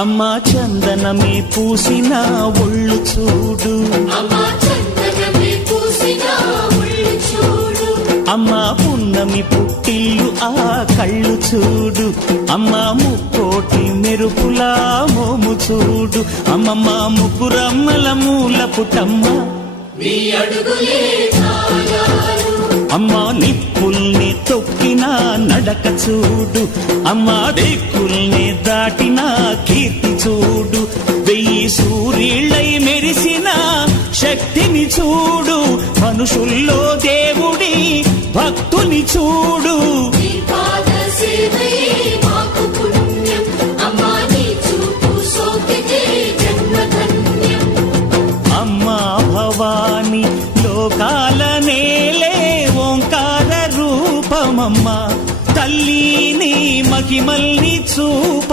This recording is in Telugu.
అమ్మా చందనమే పూసిన ఒళ్ళు చూడు, అమ్మా పున్నమి పుట్టిల్లు ఆ కళ్ళు చూడు, అమ్మా ముక్కోటి మెరుపులా మోము చూడు, అమ్మమ్మ ముగ్గురమ్మల మూల పుటమ్మ అమ్మా నిప్పుల్ని తొక్కిన నడక చూడు, అమ్మా దిక్కుల్ని దాటిన కీర్తి చూడు, 1000 సూర్యుళ్ళై మెరిసిన శక్తిని చూడు, మనుషుల్లో దేవుడి భక్తుని చూడు. అమ్మా భవాని లోకాల నేలే ఓంకార రూపమమ్మ, తల్లిని మహిమల్ని చూప